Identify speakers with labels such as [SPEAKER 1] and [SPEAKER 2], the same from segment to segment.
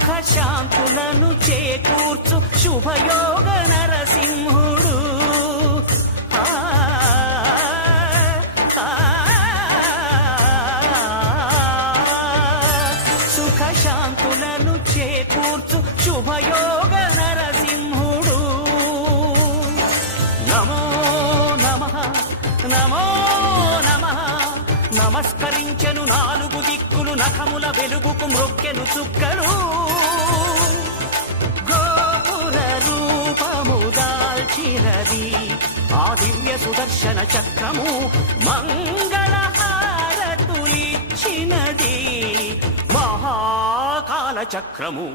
[SPEAKER 1] సుఖ శాంతులను చేకూర్చు శుభయోగ నరసింహుడు. సుఖ శాంతులను చేకూర్చు శుభయోగ నరసింహుడు. నమో నమ నమో నమస్కరించెను నాలుగు దిక్కులు నఖముల వెలుగుకు మొక్కెను చుక్కలు. గోపుర రూపము దాల్చినది ఆ దివ్య సుదర్శన చక్రము మంగళహారతులిచ్చినది. మహాకాల చక్రము.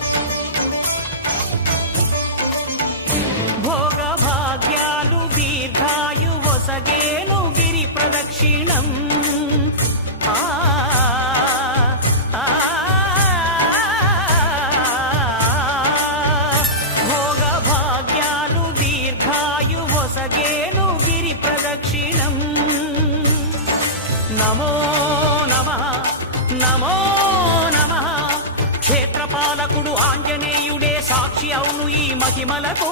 [SPEAKER 1] దీర్ఘాయు వసగేను గిరి ప్రదక్షిణం. ఆ, ఆ, భోగ భాగ్యాలు దీర్ఘాయు వసగేను గిరి ప్రదక్షిణం. నమో నమ నమో నమ. క్షేత్రపాలకుడు ఆంజనేయుడే సాక్షి అవును ఈ మహిమలకు.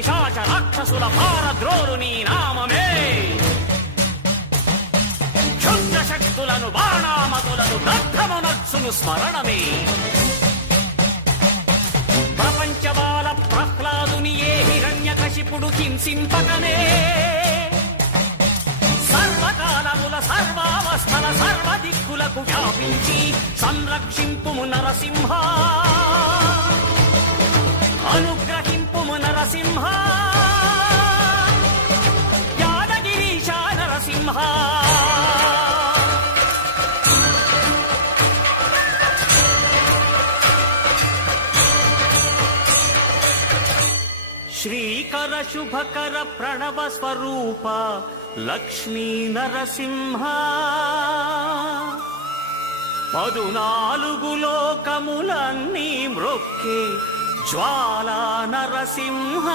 [SPEAKER 1] పిశాచ రాక్షసుల భారద్రోరు నీ నామమే. క్షుద్ర శక్తులను బాణామతులను దగ్ధమునర్చును స్మరణమే. ప్రపంచ బాల ప్రహ్లాదుని ఏ హిరణ్య కశిపుడు హింసింపకనే. సర్వకాలముల సర్వావస్థల సర్వ దిక్కులకు వ్యాపించి సంరక్షింపు నరసింహ. అనుగ్రహింపు అనుగ్రహింపుము నరసింహ. యాదగిరీశ నరసింహ. శ్రీకర శుభకర ప్రణవ స్వరూప లక్ష్మీ నరసింహ. పదునాలుగు లోకములన్నీ మృక్కే జ్వాలా నరసింహ.